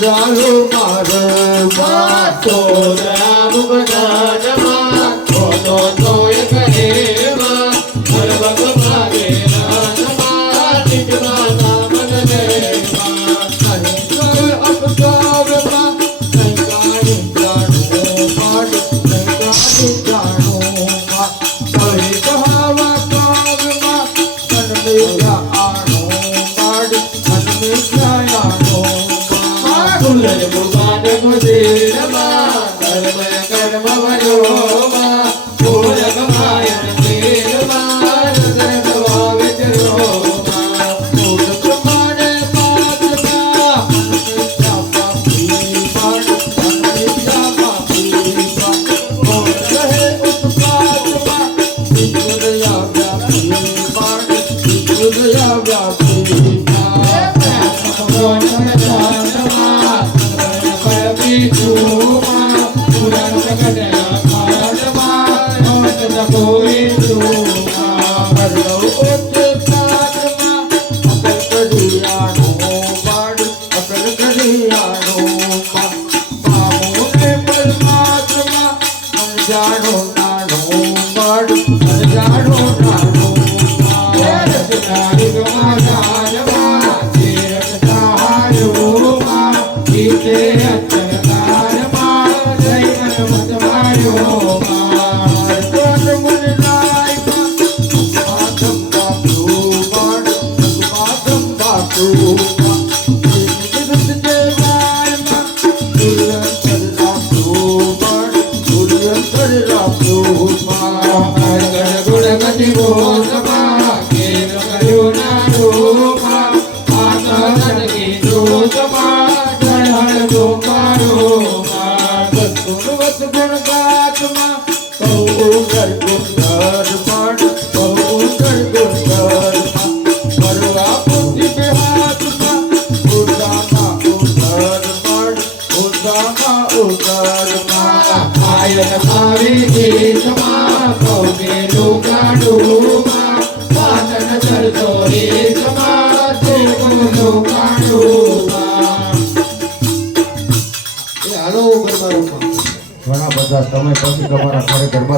Jalu maru mato ramu banana koto toya karema marvaga mare rama tikna naman deva sankar apkavma sankari janu mad sankari janu ma koi bahava kavma sanmeya anu mad sanmeya anu Kulal Muban Mudilama, Karma Karma Vayoma, Pura Kamayan Nirma, Nadarva Vitroma, Pura Kamane Padma, Japa Pipa, Japa Pipa, Pura He Utpadma, Vidya Pipa, Vidya Pipa, ઘણા બધા સમય પછી તમારા ઘરે ગરબા